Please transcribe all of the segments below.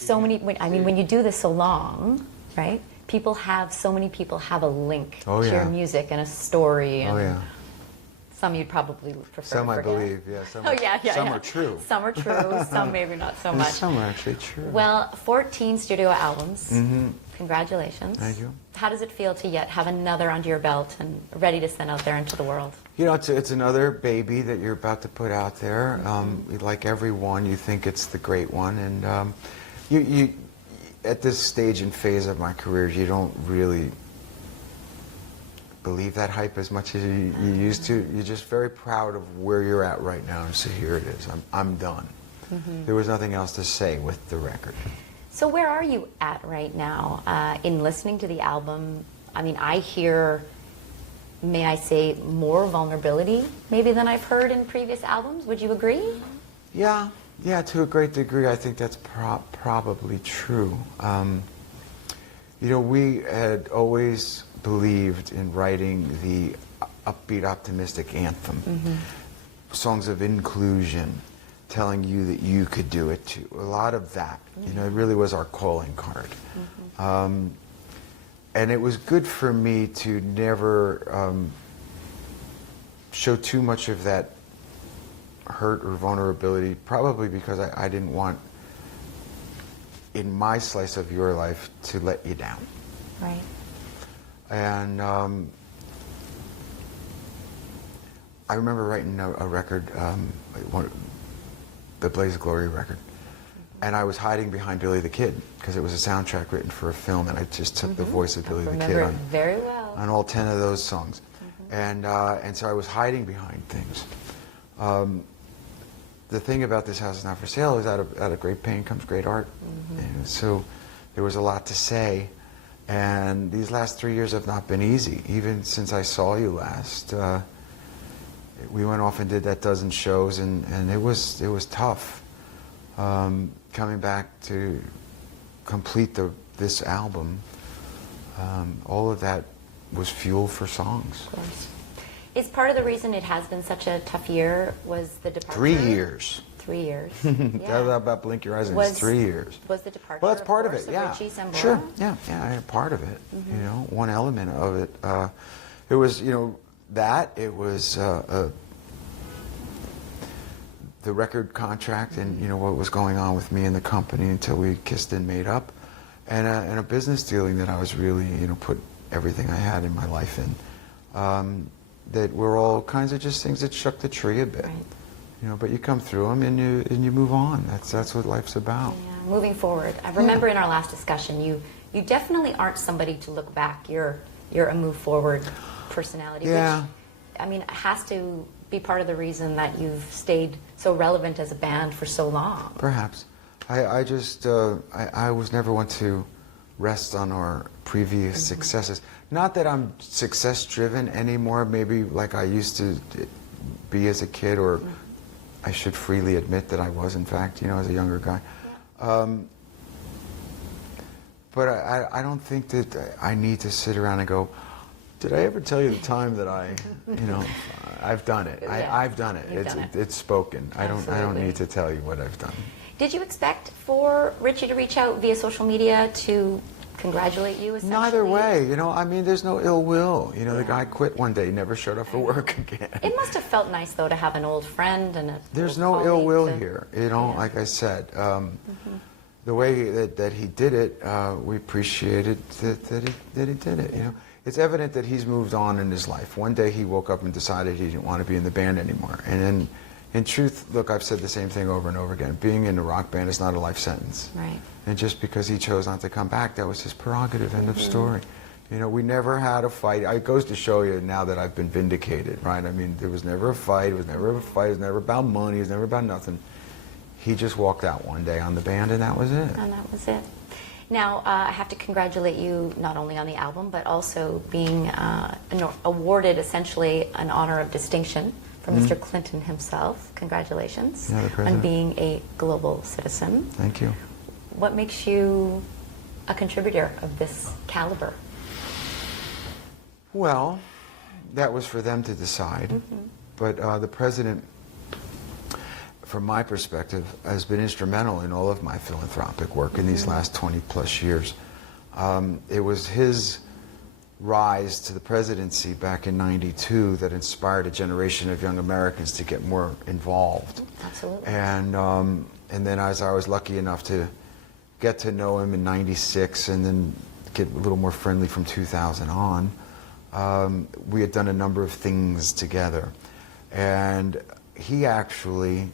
so many, when you do this so long, right? So many people have a link to your music and a story. And some you'd probably prefer Some to I forget. believe, yeah. Some are true. Some are true, some maybe not so much. Some are actually true. Well, 14 studio albums. Congratulations. Thank you. How does it feel to yet have another under your belt and ready to send out there into the world? You know, it's another baby that you're about to put out there. Like every one, you think it's the great one. And you at this stage and phase of my career, you don't really believe that hype as much as you used to. You're just very proud of where you're at right now, and so here it is. I'm done. There was nothing else to say with the record. So where are you at right now in listening to the album? I mean, I hear, may I say, more vulnerability maybe than I've heard in previous albums. Would you agree? Yeah, to a great degree, I think that's probably true. You know, we had always believed in writing the upbeat, optimistic anthem, songs of inclusion, telling you that you could do it too. A lot of that, you know, it really was our calling card. And it was good for me to never show too much of that hurt or vulnerability, probably because I didn't want, in my slice of your life, to let you down. Right. And I remember writing a record, the Blaze of Glory record, and I was hiding behind Billy the Kid because it was a soundtrack written for a film, and I just took the voice of Billy the Kid remember it very well on all 10 of those songs, and so I was hiding behind things. The thing about This House Is Not For Sale is out of great pain comes great art, and so there was a lot to say. And these last 3 years have not been easy. Even since I saw you last, we went off and did that dozen shows, and it was tough. Coming back to complete this album, all of that was fuel for songs. Of course. Is part of the reason it has been such a tough year was the departure? 3 years. 3 years. That about blink your eyes and it's 3 years. Was the departure? Well, that's part of it. Yeah. Sure. Yeah. Part of it. You know, one element of it. It was, you know, that it was the record contract and you know what was going on with me and the company until we kissed and made up, and a business dealing that I was really put everything I had in my life in. That were all kinds of just things that shook the tree a bit. Right. You know, but you come through them and you move on. That's what life's about. Yeah, moving forward. I remember in our last discussion, you definitely aren't somebody to look back. You're a move forward personality. Yeah. Which, I mean, has to be part of the reason that you've stayed so relevant as a band for so long. Perhaps. I just I was never one to rest on our previous successes. Not that I'm success driven anymore, maybe like I used to be as a kid, or I should freely admit that I was, in fact, as a younger guy. But I don't think that I need to sit around and go, did I ever tell you the time that I've done it. I've done it. It's spoken. Absolutely. I don't need to tell you what I've done. Did you expect for Richie to reach out via social media to congratulate you, essentially? Neither way. I mean, there's no ill will. The guy quit one day, never showed up for work again. It must have felt nice, though, to have an old friend and a There's no ill will here. Like I said, the way that he did it, we appreciated that he did it. It's evident that he's moved on in his life. One day he woke up and decided he didn't want to be in the band anymore. And then, in truth, look, I've said the same thing over and over again. Being in a rock band is not a life sentence. Right. And just because he chose not to come back, that was his prerogative. End of story. We never had a fight. It goes to show you now that I've been vindicated, right? I mean, there was never a fight. It was never a fight. It was never about money. It was never about nothing. He just walked out one day on the band, and that was it. And that was it. Now, I have to congratulate you not only on the album, but also being awarded, essentially, an honor of distinction from Mr. Clinton himself. Congratulations on being a global citizen. Thank you. What makes you a contributor of this caliber? Well, that was for them to decide. But the president, from my perspective, has been instrumental in all of my philanthropic work in these last 20 plus years. It was his rise to the presidency back in '92 that inspired a generation of young Americans to get more involved. Absolutely. And then as I was lucky enough to get to know him in '96 and then get a little more friendly from 2000 on, we had done a number of things together. And he actually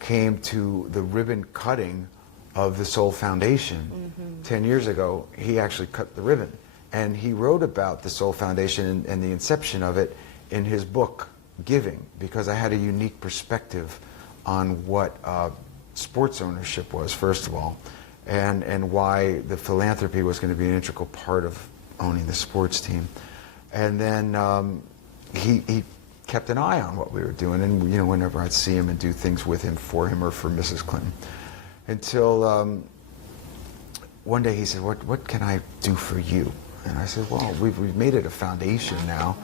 came to the ribbon cutting of the Soul Foundation 10 years ago. He actually cut the ribbon. And he wrote about the Soul Foundation and the inception of it in his book, Giving, because I had a unique perspective on what sports ownership was, first of all, and why the philanthropy was going to be an integral part of owning the sports team. And then he kept an eye on what we were doing, and you know, whenever I'd see him and do things with him, for him, or for Mrs. Clinton, until one day he said, "What can I do for you?" And I said, "Well, we've made it a foundation now."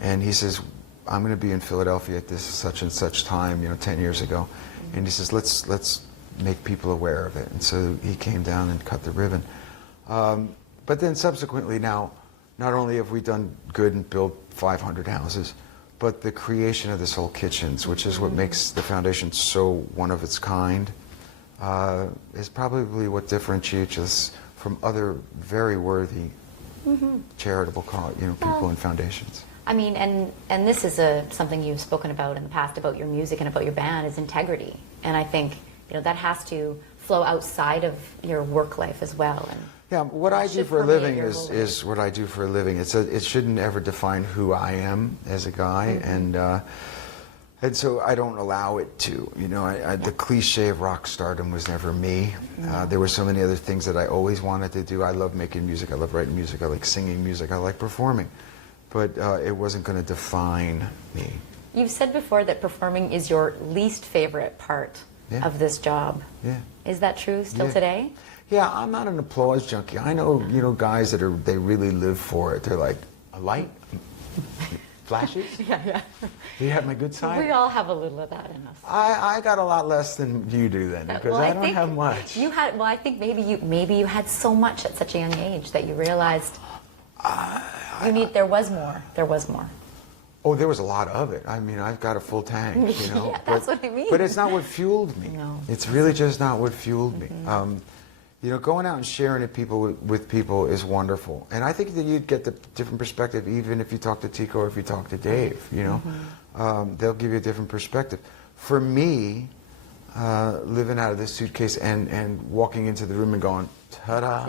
And he says, "I'm going to be in Philadelphia at this such and such time, 10 years ago." And he says, let's make people aware of it. And so he came down and cut the ribbon. But then subsequently now, not only have we done good and built 500 houses, but the creation of the Soul Kitchens, which is what makes the foundation so one of its kind, is probably what differentiates us from other very worthy charitable people and foundations. I mean, and this is something you've spoken about in the past about your music and about your band, is integrity. And I think that has to flow outside of your work life as well. And yeah, what I do for a living is what I do for a living. It shouldn't ever define who I am as a guy, and so I don't allow it to. The cliche of rock stardom was never me. There were so many other things that I always wanted to do. I love making music. I love writing music. I like singing music. I like performing. But it wasn't going to define me. You've said before that performing is your least favorite part of this job. Yeah. Is that true still today? Yeah, I'm not an applause junkie. I know, guys that they really live for it. They're like, a light? Flashes? Yeah. Do you have my good side? We all have a little of that in us. I got a lot less than you do then, because I don't have much. I think maybe you had so much at such a young age that you realized there was more. There was more. Oh, there was a lot of it. I mean, I've got a full tank, Yeah, that's what I mean. But it's not what fueled me. No. It's really just not what fueled me. Going out and sharing it with people is wonderful. And I think that you'd get the different perspective even if you talk to Tico or if you talk to Dave, they'll give you a different perspective. For me, living out of this suitcase and walking into the room and going, ta-da,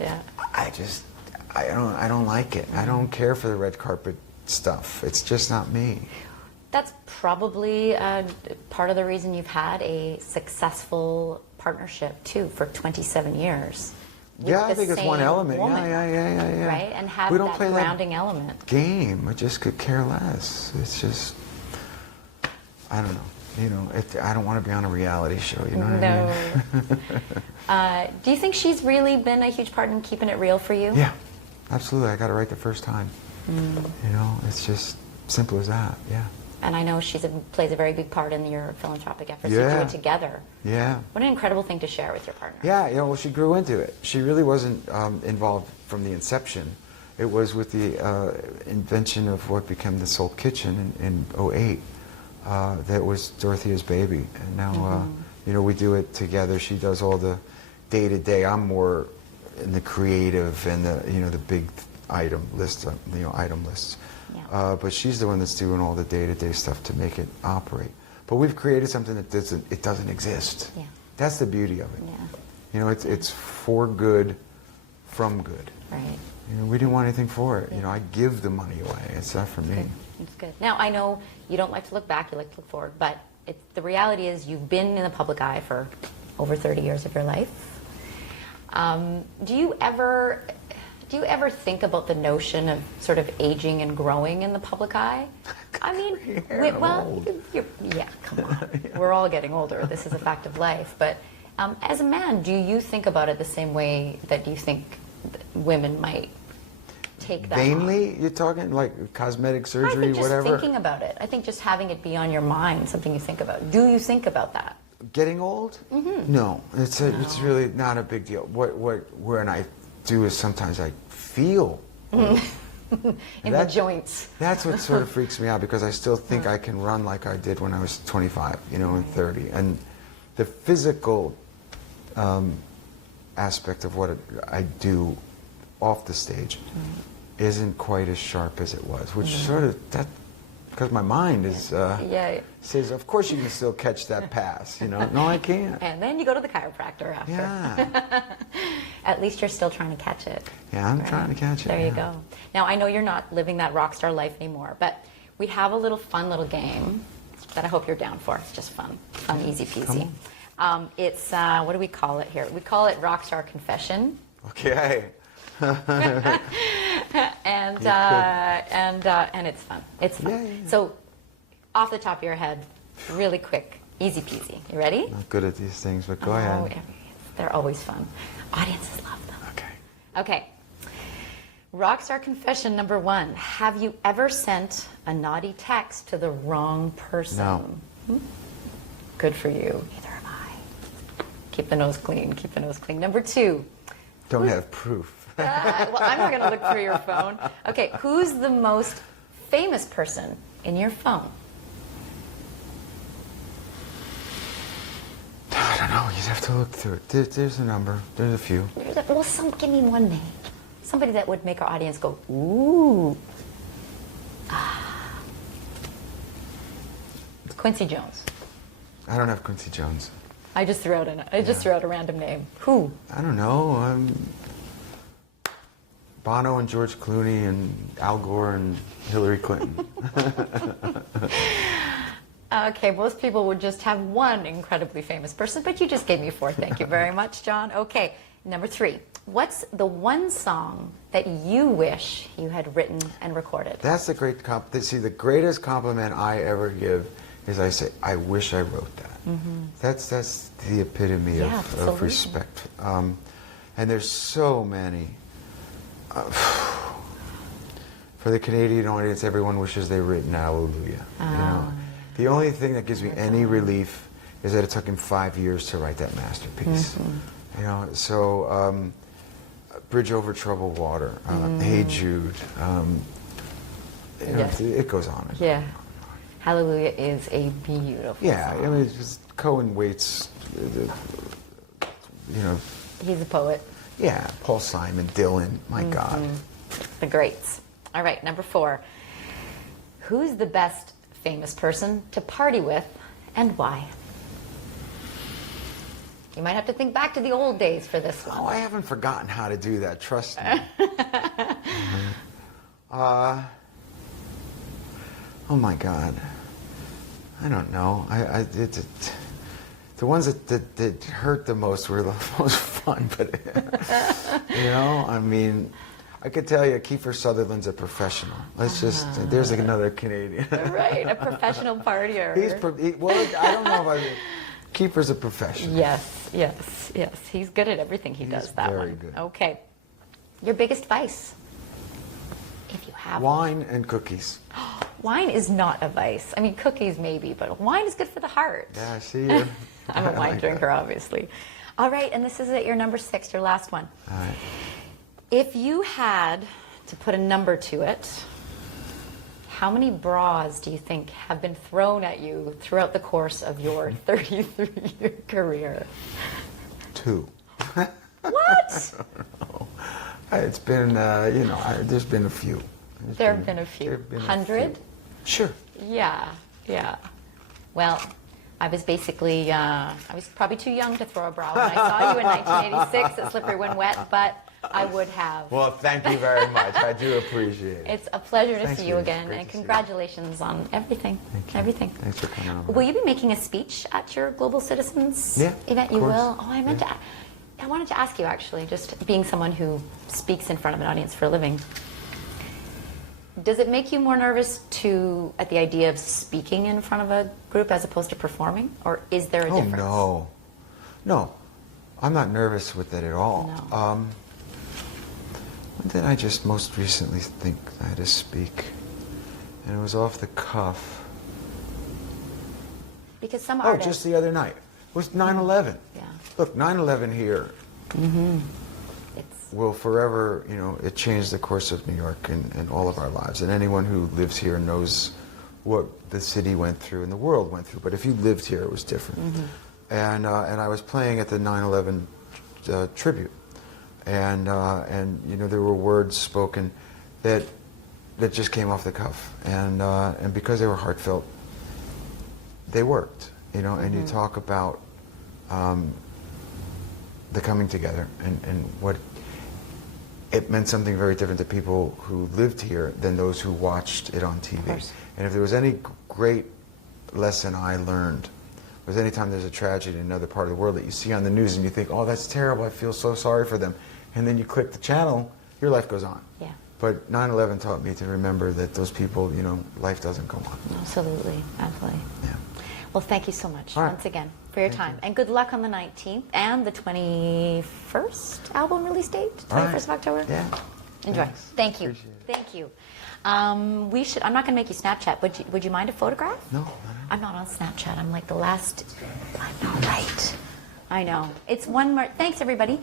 Yeah. I don't like it. I don't care for the red carpet stuff. It's just not me. That's probably part of the reason you've had a successful partnership too for 27 years. Yeah, I think it's one element. Woman, Yeah. Right, and have we don't that play grounding that element. game. I just could care less. It's just, I don't know. I don't want to be on a reality show. You know what I mean? Do you think she's really been a huge part in keeping it real for you? Yeah, absolutely. I got it right the first time. It's just simple as that. Yeah. And I know she plays a very big part in your philanthropic efforts. You do it together. Yeah. What an incredible thing to share with your partner. Yeah, well, she grew into it. She really wasn't involved from the inception. It was with the invention of what became the Soul Kitchen in '08 that was Dorothea's baby. And now, we do it together. She does all the day-to-day. I'm more in the creative and the big item lists. Yeah. But she's the one that's doing all the day-to-day stuff to make it operate. But we've created something that doesn't exist. Yeah. That's the beauty of it. Yeah. It's for good, from good. Right. We didn't want anything for it. I give the money away. It's not for me. It's good. Now, I know you don't like to look back, you like to look forward, but the reality is you've been in the public eye for over 30 years of your life. Do you ever think about the notion of sort of aging and growing in the public eye? I mean, come on. Yeah. We're all getting older. This is a fact of life. But as a man, do you think about it the same way that you think women might take that vainly on? You're talking like cosmetic surgery, I think just whatever? thinking about it. I think just having it be on your mind, something you think about. Do you think about that? Getting old? No, it's really not a big deal. When I do is sometimes I feel old. In the joints. That's what sort of freaks me out, because I still think I can run like I did when I was 25, and 30. And the physical aspect of what I do off the stage isn't quite as sharp as it was, which sort of, because my mind is says, of course you can still catch that pass, No, I can't. And then you go to the chiropractor after. Yeah. At least you're still trying to catch it. Yeah, I'm trying to catch it. There you go. Now, I know you're not living that rock star life anymore, but we have a fun little game that I hope you're down for. It's just fun, easy peasy. It's, what do we call it here? We call it Rockstar Confession. Okay. And it's fun. It's fun. Yeah. So, off the top of your head, really quick, easy peasy. You ready? Not good at these things, but go ahead. They're always fun. Audiences love them. Okay. Okay. Rockstar confession number 1. Have you ever sent a naughty text to the wrong person? No. Good for you. Neither have I. Keep the nose clean. Keep the nose clean. Number 2. Don't have proof. Well, I'm not going to look through your phone. Okay. Who's the most famous person in your phone? I don't know. You'd have to look through it. There's a number. There's a few. Well, give me one name. Somebody that would make our audience go, ooh. Quincy Jones. I don't have Quincy Jones. I just threw out a random name. Who? I don't know. Bono and George Clooney and Al Gore and Hillary Clinton. Okay, most people would just have one incredibly famous person, but you just gave me 4. Thank you very much, John. Okay, number 3. What's the one song that you wish you had written and recorded? That's the great See, the greatest compliment I ever give is I say, I wish I wrote that. That's the epitome of respect. And there's so many. For the Canadian audience, everyone wishes they'd written Hallelujah. The only thing that gives me any relief is that it took him 5 years to write that masterpiece. So Bridge Over Troubled Water, Hey Jude, it goes on. Yeah. Hallelujah is a beautiful song. I mean, it's just Cohen Waits, He's a poet. Yeah, Paul Simon, Dylan, my God. The greats. All right, number 4. Who's the best famous person to party with and why? You might have to think back to the old days for this one. Oh, I haven't forgotten how to do that, trust me. Oh my God. I don't know. The ones that hurt the most were the most fun, but I mean, I could tell you Kiefer Sutherland's a professional. Let's just, there's another Canadian. Right, a professional partier. I don't know if Kiefer's a professional. Yes. He's good at everything he does, that one. Very good. Okay. Your biggest vice, if you have Wine and cookies. Wine is not a vice. I mean, cookies maybe, but wine is good for the heart. Yeah, I see you. I'm a wine drinker, obviously. All right, and this is your number 6, your last one. All right. If you had to put a number to it, how many bras do you think have been thrown at you throughout the course of your 33-year career? 2. What? I don't know. It's been, there's been a few. There have been a few. 100? Sure. Yeah. Well, I was basically, I was probably too young to throw a bra when I saw you in 1986 at Slippery When Wet, but I would have. Well, thank you very much. I do appreciate it. It's a pleasure to Thank see you. you It's again, great and to see you. congratulations on everything. Thank you. Everything. Thanks for coming over. Will you be making a speech at your Global Citizens event? You course. will? Oh, I wanted to ask you, actually, just being someone who speaks in front of an audience for a living, does it make you more nervous at the idea of speaking in front of a group as opposed to performing? Or is there a difference? Oh, no. I'm not nervous with it at all. No. When did I just most recently think I had to speak? And it was off the cuff. Because some Oh, artists... just the other night. was 9/11. Yeah. Look, 9/11 here It's will forever, it changed the course of New York and all of our lives. And anyone who lives here knows what the city went through and the world went through. But if you lived here, it was different. And I was playing at the 9/11 tribute, and there were words spoken that just came off the cuff, and because they were heartfelt, they worked. And you talk about the coming together and what it meant something very different to people who lived here than those who watched it on TV. And if there was any great lesson I learned, was anytime there's a tragedy in another part of the world that you see on the news and you think, oh, that's terrible, I feel so sorry for them. And then you click the channel, your life goes on. Yeah. But 9/11 taught me to remember that those people, life doesn't go on. absolutely, absolutely. Yeah. Well, thank you so much All right. once again for your time. And good luck on the 19th and the 21st album release date, 21st of October. Yeah. Enjoy. Thanks. Thank you. Appreciate it. Thank you. I'm not going to make you Snapchat. Would you mind a photograph? No. I'm not on Snapchat. I'm like the last. I know, right? I know. It's one more. Thanks, everybody.